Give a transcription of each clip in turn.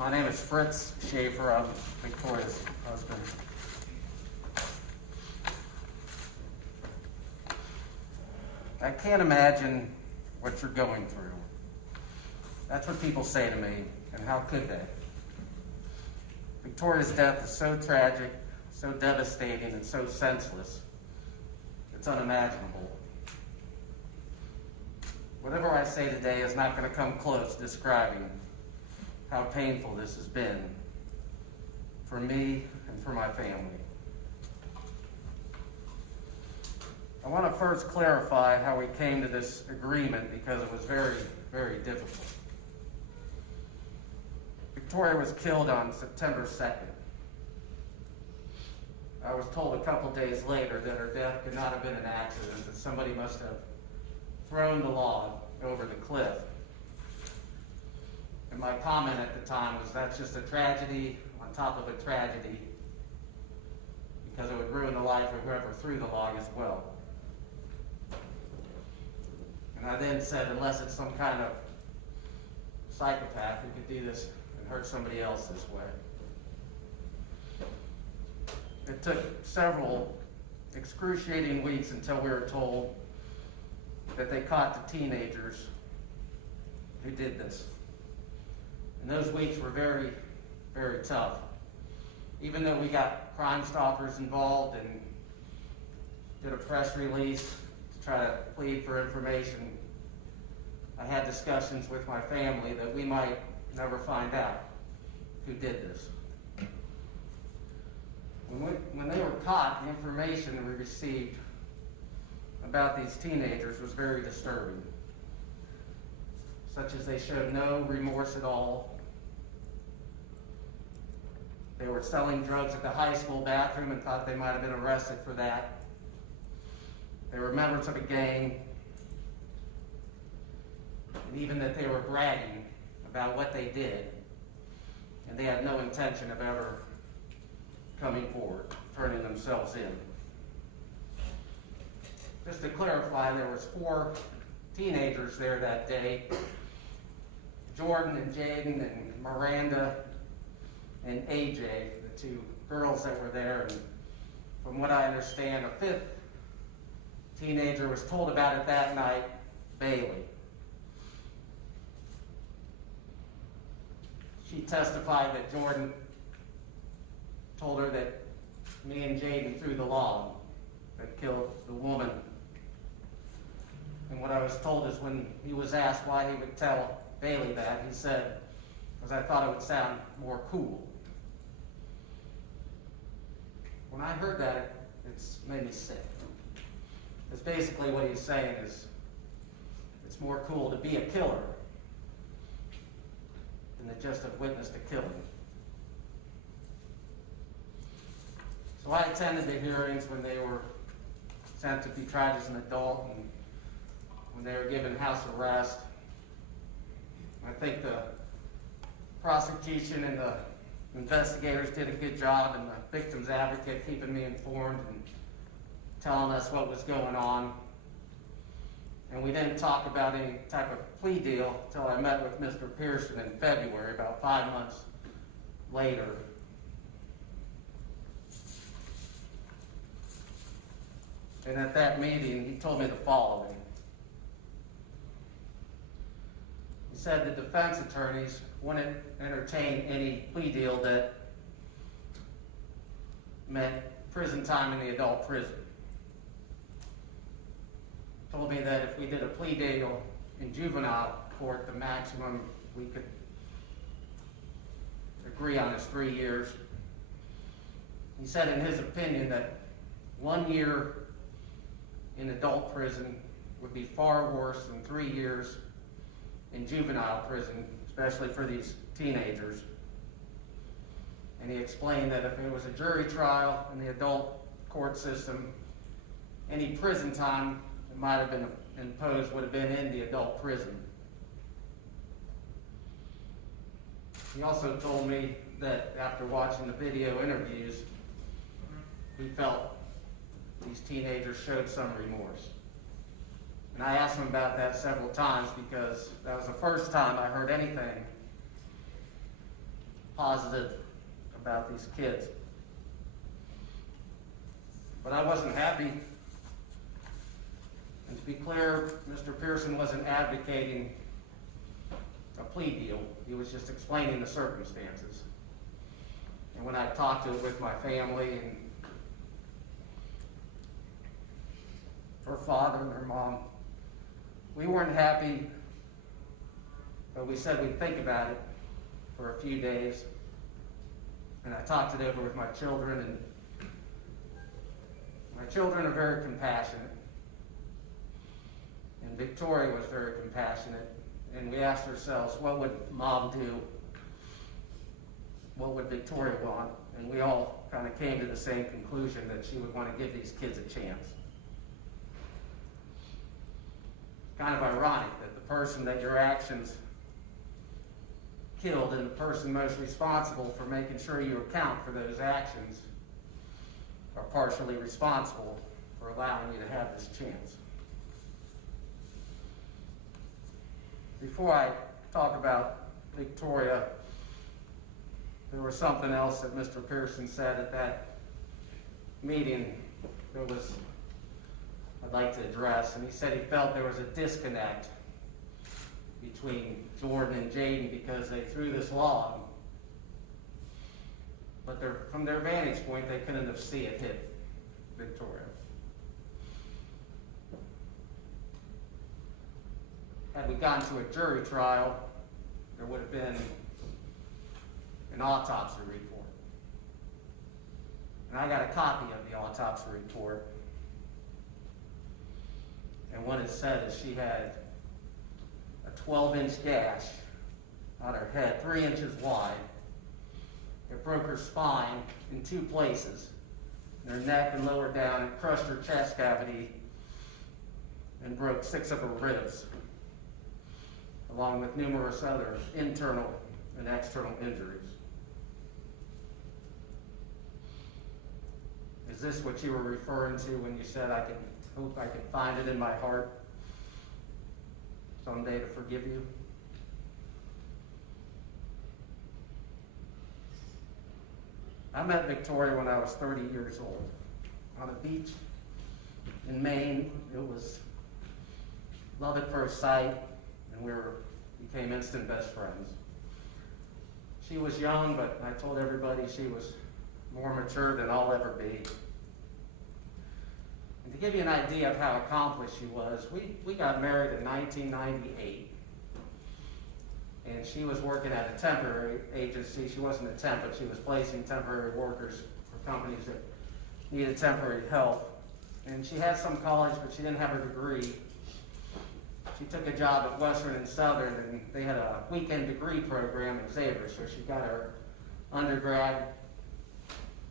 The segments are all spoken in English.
My name is Fritz Schafer. I'm Victoria's husband. I can't imagine what you're going through. That's what people say to me, and how could they? Victoria's death is so tragic, so devastating, and so senseless. It's unimaginable. Whatever I say today is not going to come close to describing how painful this has been for me and for my family. I want to first clarify how we came to this agreement because it was very, very difficult. Victoria was killed on September 2nd. I was told a couple days later that her death could not have been an accident, that somebody must have thrown the log over the cliff. And my comment at the time was, that's just a tragedy on top of a tragedy, because it would ruin the life of whoever threw the log as well. And I then said, unless it's some kind of psychopath who could do this and hurt somebody else this way. It took several excruciating weeks until we were told that they caught the teenagers who did this. And those weeks were very, very tough. Even though we got Crime Stoppers involved and did a press release to try to plead for information, I had discussions with my family that we might never find out who did this. When they were caught, the information we received about these teenagers was very disturbing, such as they showed no remorse at all. They were selling drugs at the high school bathroom and thought they might have been arrested for that. They were members of a gang, and even that they were bragging about what they did, and they had no intention of ever coming forward, turning themselves in. Just to clarify, there was 4 teenagers there that day: Jordan and Jaden and Miranda and AJ, the 2 girls that were there. And from what I understand, a 5th teenager was told about it that night, Bailey. She testified that Jordan told her that me and Jaden threw the log that killed the woman. And what I was told is, when he was asked why he would tell Bailey that, he said, because I thought it would sound more cool. When I heard that, it's made me sick. Because basically what he's saying is, it's more cool to be a killer than to just have witnessed a killing. So I attended the hearings when they were sent to be tried as an adult, and when they were given house arrest. I think the prosecution and the investigators did a good job, and the victim's advocate keeping me informed and telling us what was going on. And we didn't talk about any type of plea deal until I met with Mr. Pearson in February, about 5 months later. And at that meeting, he told me the following. He said the defense attorneys wouldn't entertain any plea deal that meant prison time in the adult prison. Told me that if we did a plea deal in juvenile court, the maximum we could agree on is 3 years. He said in his opinion that 1 year in adult prison would be far worse than 3 years in juvenile prison, especially for these teenagers. And he explained that if it was a jury trial in the adult court system, any prison time that might have been imposed would have been in the adult prison. He also told me that after watching the video interviews, he felt these teenagers showed some remorse. And I asked him about that several times, because that was the first time I heard anything positive about these kids. But I wasn't happy. And to be clear, Mr. Pearson wasn't advocating a plea deal. He was just explaining the circumstances. And when I talked to it with my family and her father and her mom, we weren't happy, but we said we'd think about it for a few days. And I talked it over with my children, and my children are very compassionate. And Victoria was very compassionate. And we asked ourselves, what would Mom do? What would Victoria want? And we all kind of came to the same conclusion, that she would want to give these kids a chance. Kind of ironic that the person that your actions killed and the person most responsible for making sure you account for those actions are partially responsible for allowing you to have this chance. Before I talk about Victoria, there was something else that Mr. Pearson said at that meeting that I'd like to address. And he said he felt there was a disconnect between Jordan and Jaden because they threw this log, but from their vantage point, they couldn't have seen it hit Victoria. Had we gone to a jury trial, there would have been an autopsy report. And I got a copy of the autopsy report. And what it said is she had a 12-inch gash on her head, 3 inches wide. It broke her spine in 2 places, in her neck and lower down. It crushed her chest cavity and broke 6 of her ribs, along with numerous other internal and external injuries. Is this what you were referring to when you said, I hope I can find it in my heart someday to forgive you? I met Victoria when I was 30 years old on a beach in Maine. It was love at first sight, and we became instant best friends. She was young, but I told everybody she was more mature than I'll ever be. And to give you an idea of how accomplished she was, we got married in 1998. And she was working at a temporary agency. She wasn't a temp, but she was placing temporary workers for companies that needed temporary help. And she had some college, but she didn't have her degree. She took a job at Western and Southern, and they had a weekend degree program at Xavier, so she got her undergrad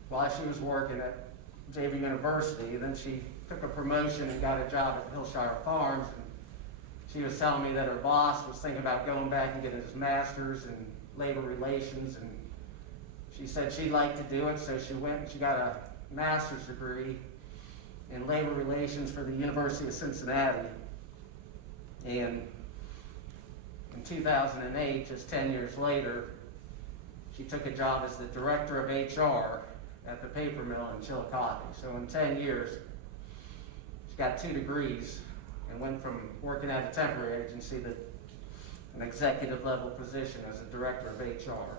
while she was working at Xavier University. Then she took a promotion and got a job at Hillshire Farms. And she was telling me that her boss was thinking about going back and getting his master's in labor relations, and she said she'd like to do it, so she went and she got a master's degree in labor relations for the University of Cincinnati. And in 2008, just 10 years later, she took a job as the director of HR at the paper mill in Chillicothe. So in 10 years, she got 2 degrees and went from working at a temporary agency to an executive level position as a director of HR.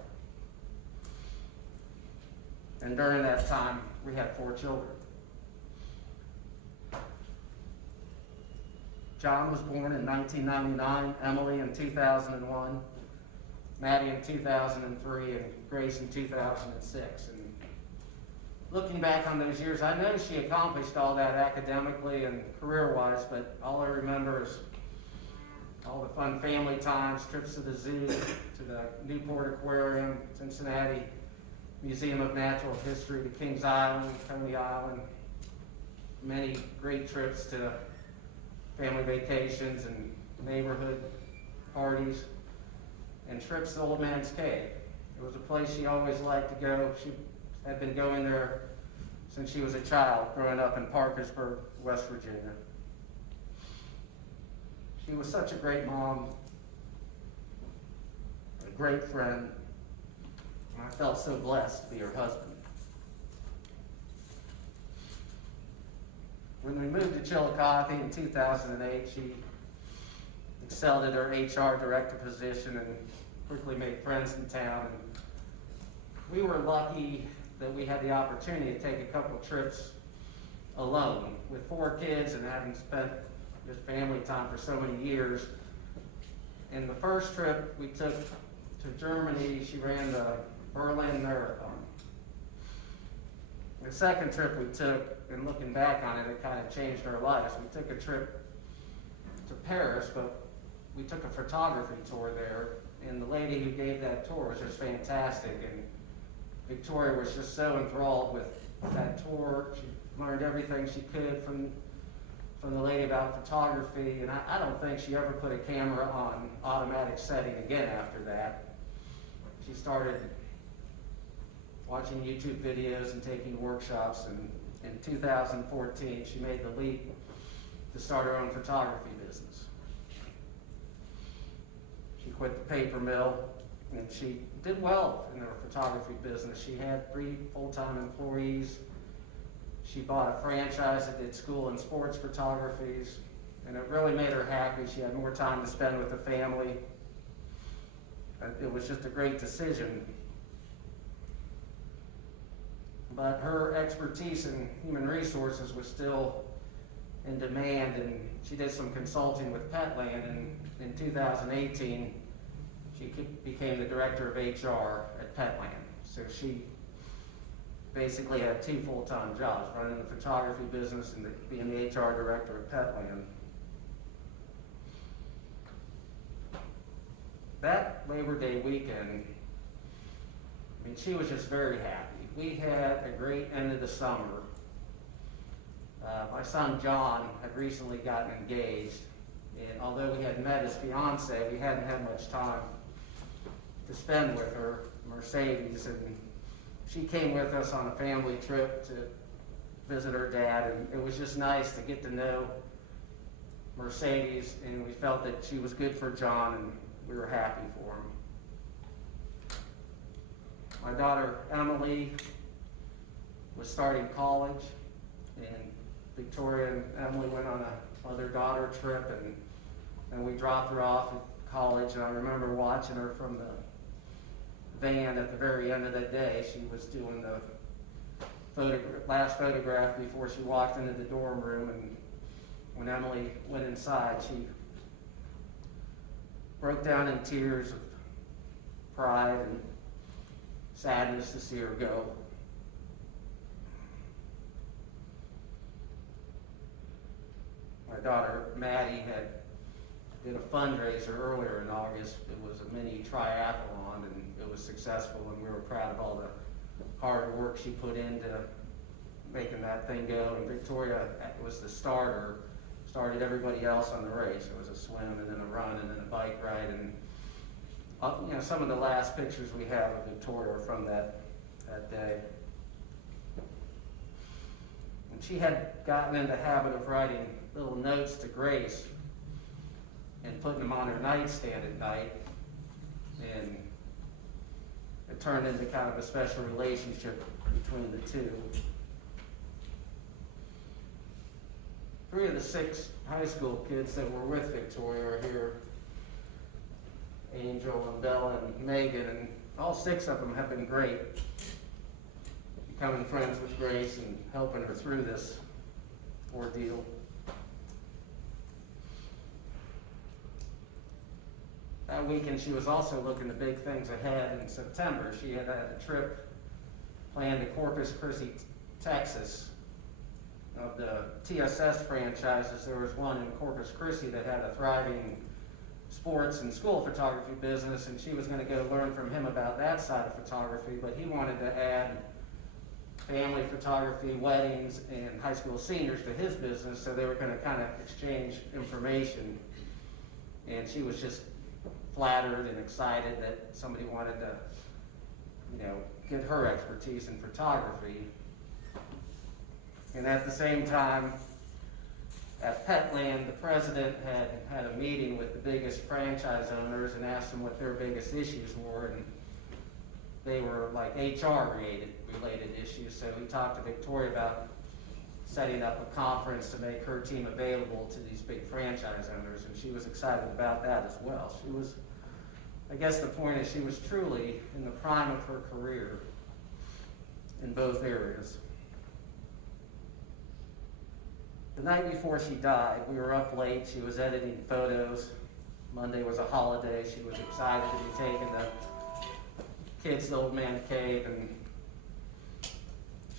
And during that time, we had 4 children. John was born in 1999, Emily in 2001, Maddie in 2003, and Grace in 2006. And looking back on those years, I know she accomplished all that academically and career-wise, but all I remember is all the fun family times, trips to the zoo, to the Newport Aquarium, Cincinnati Museum of Natural History, to Kings Island, Coney Island, many great trips to family vacations and neighborhood parties, and trips to Old Man's Cave. It was a place she always liked to go. She had been going there since she was a child, growing up in Parkersburg, West Virginia. She was such a great mom, a great friend, And I felt so blessed to be her husband. When we moved to Chillicothe in 2008, she excelled at her HR director position and quickly made friends in town. And we were lucky that we had the opportunity to take a couple trips alone. With 4 kids and having spent just family time for so many years. In the first trip we took to Germany, she ran the Berlin Marathon. The second trip we took, and looking back on it, it kind of changed our lives. We took a trip to Paris, but we took a photography tour there, and the lady who gave that tour was just fantastic, and Victoria was just so enthralled with that tour. She learned everything she could from the lady about photography, and I don't think she ever put a camera on automatic setting again after that. She started watching YouTube videos and taking workshops, and in 2014 she made the leap to start her own photography business. She quit the paper mill, and she did well in her photography business. She had 3 full-time employees. She bought a franchise that did school and sports photographies, and it really made her happy. She had more time to spend with the family. It was just a great decision. But her expertise in human resources was still in demand, and she did some consulting with Petland, and in 2018 she became the director of HR at Petland. So she basically had 2 full-time jobs, running the photography business and being the HR director at Petland. That Labor Day weekend, I mean, she was just very happy. We had a great end of the summer. My son John had recently gotten engaged, and although we had met his fiance, we hadn't had much time to spend with her, Mercedes, and she came with us on a family trip to visit her dad, and it was just nice to get to know Mercedes, and we felt that she was good for John, and we were happy for him. My daughter Emily was starting college, and Victoria and Emily went on a mother-daughter trip, and we dropped her off at college, and I remember watching her from the van at the very end of that day. She was doing the last photograph before she walked into the dorm room, and when Emily went inside, she broke down in tears of pride and sadness to see her go. My daughter Maddie did a fundraiser earlier in August. It was a mini triathlon, and it was successful, and we were proud of all the hard work she put into making that thing go. And Victoria was the starter, started everybody else on the race. It was a swim and then a run and then a bike ride, and some of the last pictures we have of Victoria are from that day. And she had gotten into the habit of writing little notes to Grace and putting them on her nightstand at night, and it turned into kind of a special relationship between the two. 3 of the 6 high school kids that were with Victoria are here. Angel and Bella and Megan, and all 6 of them have been great, becoming friends with Grace and helping her through this ordeal. That weekend she was also looking to big things ahead. In September, she had a trip planned to Corpus Christi, Texas. Of the TSS franchises, there was one in Corpus Christi that had a thriving sports and school photography business, and she was going to go learn from him about that side of photography, but he wanted to add family photography, weddings, and high school seniors to his business, so they were going to kind of exchange information. And she was just flattered and excited that somebody wanted to, get her expertise in photography. And at the same time, at Petland, the president had a meeting with the biggest franchise owners and asked them what their biggest issues were. And they were like HR related issues. So we talked to Victoria about setting up a conference to make her team available to these big franchise owners, and she was excited about that as well. She was, I guess the point is, she was truly in the prime of her career in both areas. The night before she died, we were up late. She was editing photos. Monday was a holiday. She was excited to be taking the kids to Old Man Cave, and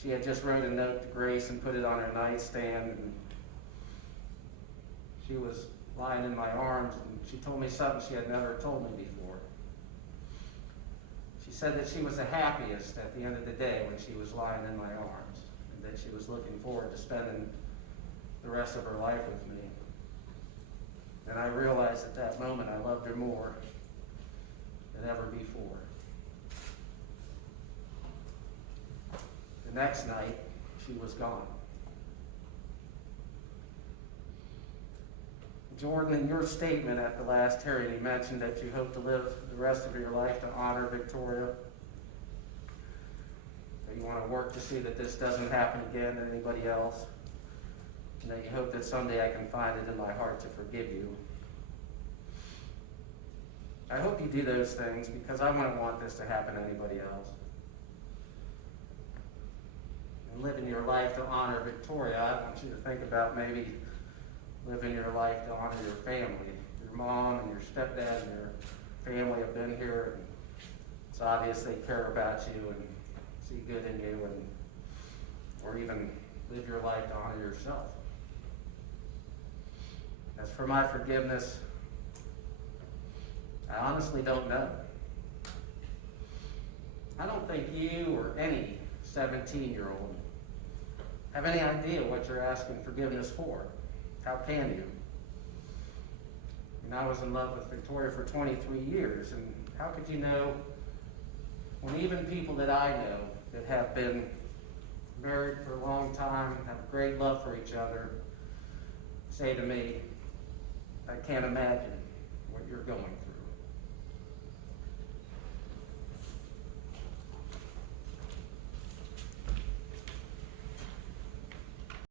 she had just wrote a note to Grace and put it on her nightstand. And she was lying in my arms, and she told me something she had never told me before. She said that she was the happiest at the end of the day when she was lying in my arms, and that she was looking forward to spending the rest of her life with me. And I realized at that moment I loved her more than ever before. The next night, she was gone. Jordan, in your statement at the last hearing, you mentioned that you hope to live the rest of your life to honor Victoria. That you want to work to see that this doesn't happen again to anybody else. And that you hope that someday I can find it in my heart to forgive you. I hope you do those things because I wouldn't want this to happen to anybody else. And living your life to honor Victoria, I want you to think about maybe living your life to honor your family. Your mom and your stepdad and your family have been here, and it's obvious they care about you and see good in you, and or even live your life to honor yourself. As for my forgiveness, I honestly don't know. I don't think you or any 17-year-old have any idea what you're asking forgiveness for. How can you? And I was in love with Victoria for 23 years, and how could you know when even people that I know that have been married for a long time, have a great love for each other, say to me, I can't imagine what you're going through.